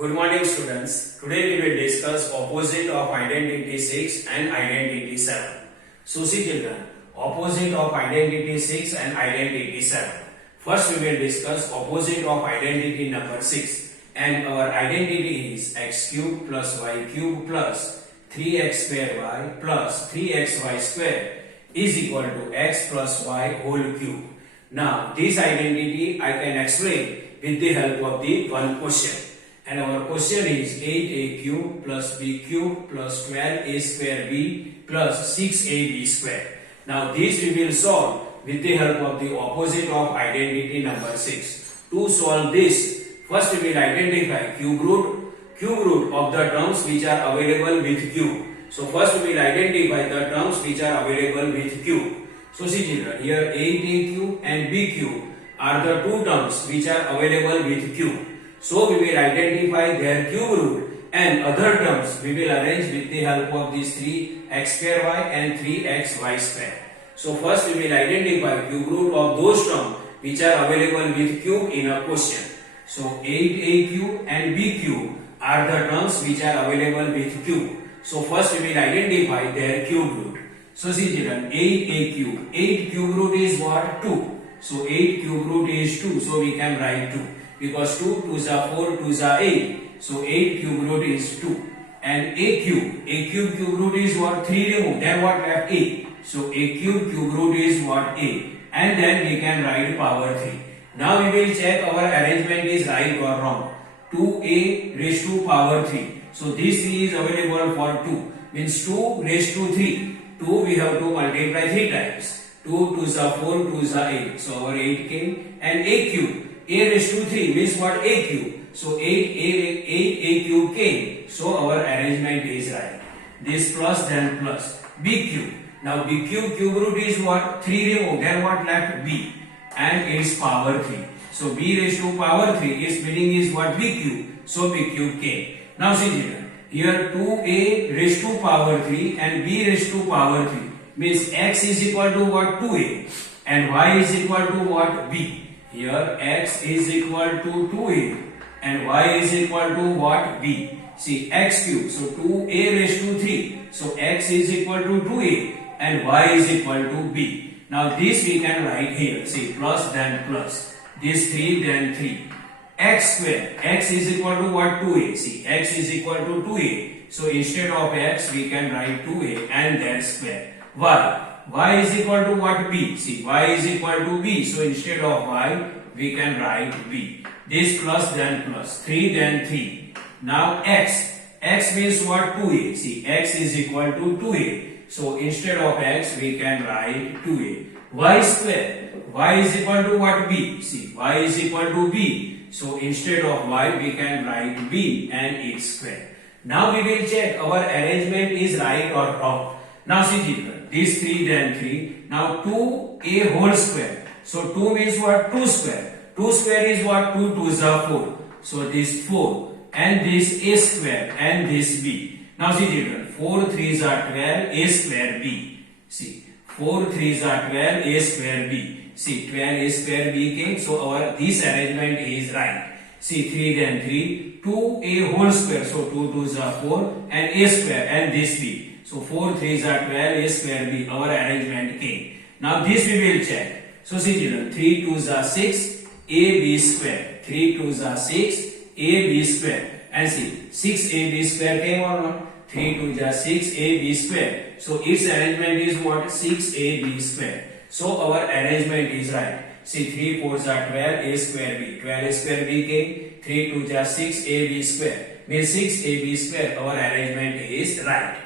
Good morning students. Today we will discuss opposite of identity 6 and identity 7. So see children, opposite of identity 6 and identity 7. First we will discuss opposite of identity number 6 and our identity is x cube plus y cube plus 3x square y plus 3xy square is equal to x plus y whole cube. Now this identity I can explain with the help of the one question. And our question is 8a cube plus b cube plus 12a square b plus 6ab square. Now this we will solve with the help of the opposite of identity number 6. To solve this, first we will identify cube root of the terms which are available with cube. So first we will identify the terms which are available with cube. So see children, here 8a cube and b cube are the two terms which are available with cube. So we will identify their cube root and other terms we will arrange with the help of these 3x square y and 3xy square. So first we will identify cube root of those terms which are available with cube in a question. So 8a cube and b cube are the terms which are available with cube. So first we will identify their cube root. So see children, 8a cube. 8 cube root is what? 2. So 8 cube root is 2. So we can write 2. Because 2 2s are 4, 2s are 8. So 8 cube root is 2. And a cube cube root is what? 3 remove. Then what left? A. So a cube root is what? A. And then we can write power 3. Now we will check our arrangement is right or wrong. 2a raised to power 3. So this 3 is available for 2. Means 2 raised to 3. 2 we have to multiply 3 times. 2 2s are 4, 2s are 8. So our 8 came. And a cube. A raised to 3 means what? A cube. So 8a cube came. So our arrangement is right. This plus then plus. B cube. Now B cube root is what? 3 remove. Then what left? B. And its power 3. So B raised to power 3. Its meaning is what? B cube. So B cube came. Now see children. Here 2a raised to power 3 and b raised to power 3. Means x is equal to what? 2a. And y is equal to what? B. Here x is equal to 2a and y is equal to what? B. See x cube. So 2a raised to 3. So x is equal to 2a and y is equal to b. Now this we can write here. See plus then plus. This 3 then 3. X square. X is equal to what? 2a. See x is equal to 2a. So instead of x we can write 2a and then square. Y. Y is equal to what? B. See, y is equal to b. So instead of y, we can write b. This plus then plus. 3 then 3. Now x. X means what? 2a. See, x is equal to 2a. So instead of x, we can write 2a. Y square. Y is equal to what? B. See, y is equal to b. So instead of y, we can write b and its square. Now we will check our arrangement is right or wrong. Now see children, this 3 then 3. Now 2a whole square. So 2 means what? 2 square. 2 square is what? 2 2s are 4. So this 4 and this a square and this b. Now see children, 4 3s are 12, a square b. See, 4 3s are 12, a square b. See, 12 a square b came. So our this arrangement is right. See 3 then 3, 2a whole square. So 2 2s are 4 and a square and this b. So 4 3s are 12, a square b. Our arrangement came. Now this we will check. So see children, 3 2s are 6, a b square. 3 2s are 6, a b square. And see, 6 a b square came or not? 3 2s are 6, a b square. So its arrangement is what? 6 a b square. So our arrangement is right. See 3 4s are 12, a square b. 12 a square b came. 3 2s are 6, a b square. Means 6 a b square. Our arrangement is right.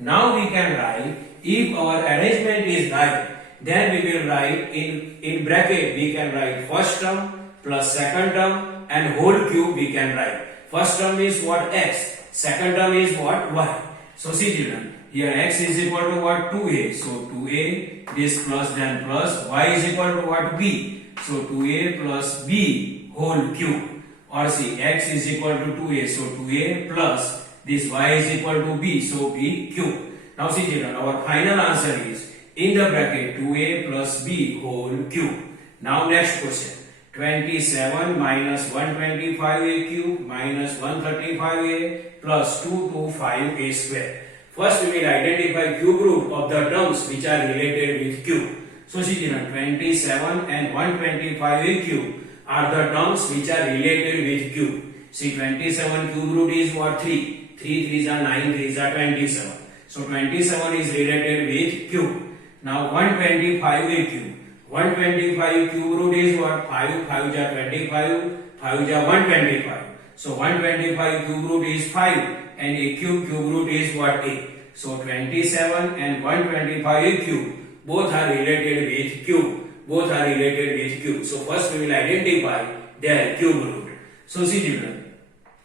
Now we can write, if our arrangement is right, then we will write in bracket we can write first term plus second term and whole cube we can write. First term is what? X. Second term is what? Y. So see children, here x is equal to what? 2a. So 2a, this plus then plus. Y is equal to what? B. So 2a plus b whole cube. Or see, x is equal to 2a. So 2a plus this y is equal to b. So b cube. Now see children, our final answer is in the bracket 2a plus b whole cube. Now next question. 27 minus 125a cube minus 135a plus 225a square. First we will identify cube root of the terms which are related with cube. So see children, 27 and 125a cube are the terms which are related with cube. See 27 cube root is what? 3. 3 3s are 9, 3s are 27. So 27 is related with cube. Now 125a cube. 125 cube root is what? 5, 5 are 25, 5 are 125. So 125 cube root is 5 and a cube root is what? 8. So 27 and 125 cube both are related with cube. Both are related with cube. So first we will identify their cube root. So see children,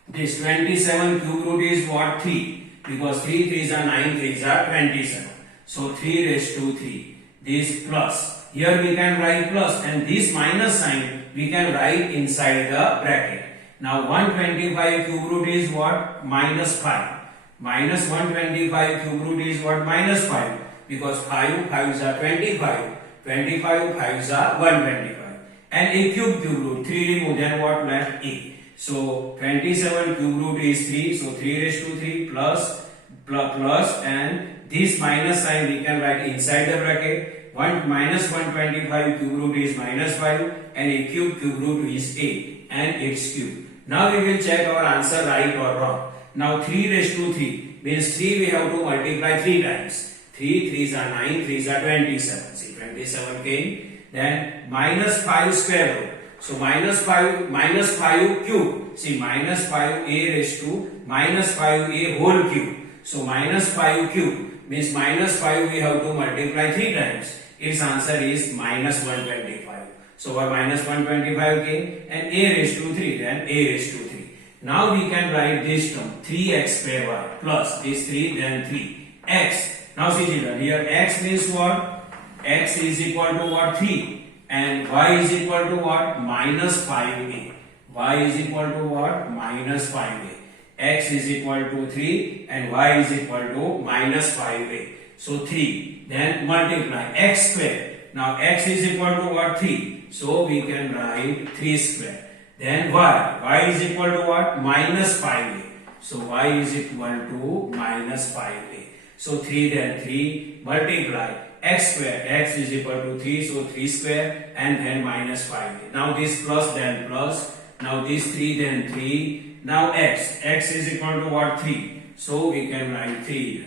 this 27 cube root is what? 3, because 3 3s are 9, 3s are 27. So 3 raised to 3. This plus. Here we can write plus and this minus sign we can write inside the bracket. Now 125 cube root is what? Minus 5. Minus 125 cube root is what? Minus 5. Because 5 5s are 25. 25 5s are 125. And a cube root 3 remove, then what left? A. So 27 cube root is 3. So 3 raised to 3 plus and this minus sign we can write inside the bracket. 1 minus 125 cube root is minus 5 and a cube root is a and its cube. Now we will check our answer right or wrong. Now 3 raised to 3 means 3 we have to multiply 3 times. 3 3s are 9, 3s are 27. See 27 came. Then minus 5 square root. So minus 5 cube. See minus 5a raised to minus 5a whole cube. So minus 5 cube means minus 5 we have to multiply 3 times. Its answer is minus 125. So our minus 125 came and a raised to 3, then a raised to 3. Now we can write this term 3x square y plus this 3 then 3 x. Now see children, here x means what? X is equal to what? 3 and y is equal to what? Minus 5a. Y is equal to what? Minus 5a. X is equal to 3 and y is equal to minus 5a. So 3. Then multiply x square. Now x is equal to what? 3. So we can write 3 square. Then y. Y is equal to what? Minus 5a. So y is equal to minus 5a. So 3 then 3 multiply x square. X is equal to 3. So 3 square and then minus 5a. Now this plus then plus. Now this 3 then 3. Now x. X is equal to what? 3. So we can write 3 here.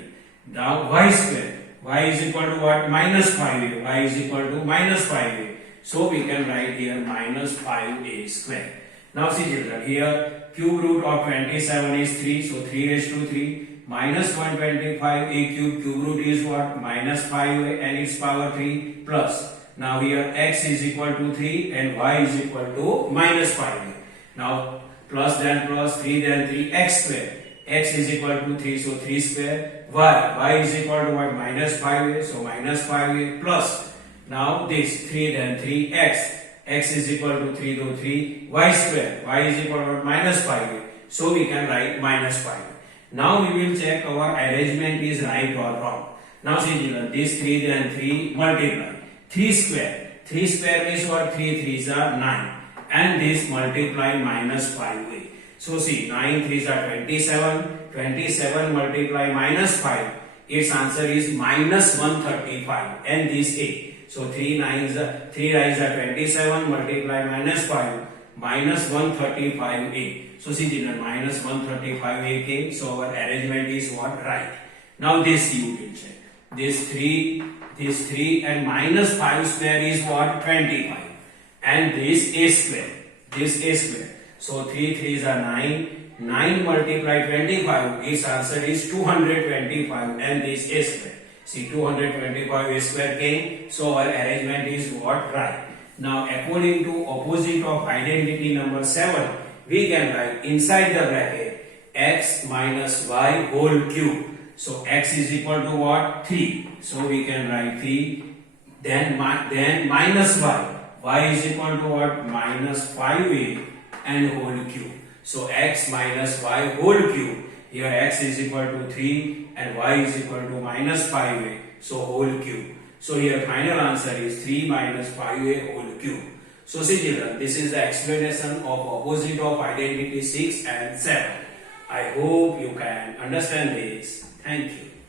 Now y square. Y is equal to what? Minus 5a. Y is equal to minus 5a. So we can write here minus 5a square. Now see children, here cube root of 27 is 3. So 3 raised to 3. Minus 125a cube root is what? Minus 5a and its power 3 plus. Now here x is equal to 3 and y is equal to minus 5a. Now plus then plus 3 then 3 x square. X is equal to 3, so 3 square. Y is equal to what? Minus 5a, so minus 5a plus. Now this 3 then 3 x is equal to 3 to 3 y square. Y is equal to what? Minus 5a, so we can write minus 5a. Now we will check our arrangement is right or wrong. Now see children, this 3 then 3 multiply 3 square. 3 square means what? 3 3s are 9 and this multiply minus 5a. So see 9 3s are 27. 27 multiply minus 5. Its answer is minus 135 and this a. So 3 9s are 27 multiply minus 5 minus 135a. So see children, minus 135a came. So our arrangement is what? Right. Now this you will check. This 3 and minus 5 square is what? 25 and this a square. This a square. So 3 3s are 9. 9 multiply 25. Its answer is 225 and this a square. See 225 a square came. So our arrangement is what? Right. Now according to opposite of identity number 7, we can write inside the bracket x minus y whole cube. So x is equal to what? 3. So we can write 3. Then minus y. Y is equal to what? Minus 5a and whole cube. So x minus y whole cube. Here x is equal to 3 and y is equal to minus 5a. So whole cube. So here final answer is 3 minus 5a whole cube. So see children, this is the explanation of opposite of identity 6 and 7. I hope you can understand this. Thank you.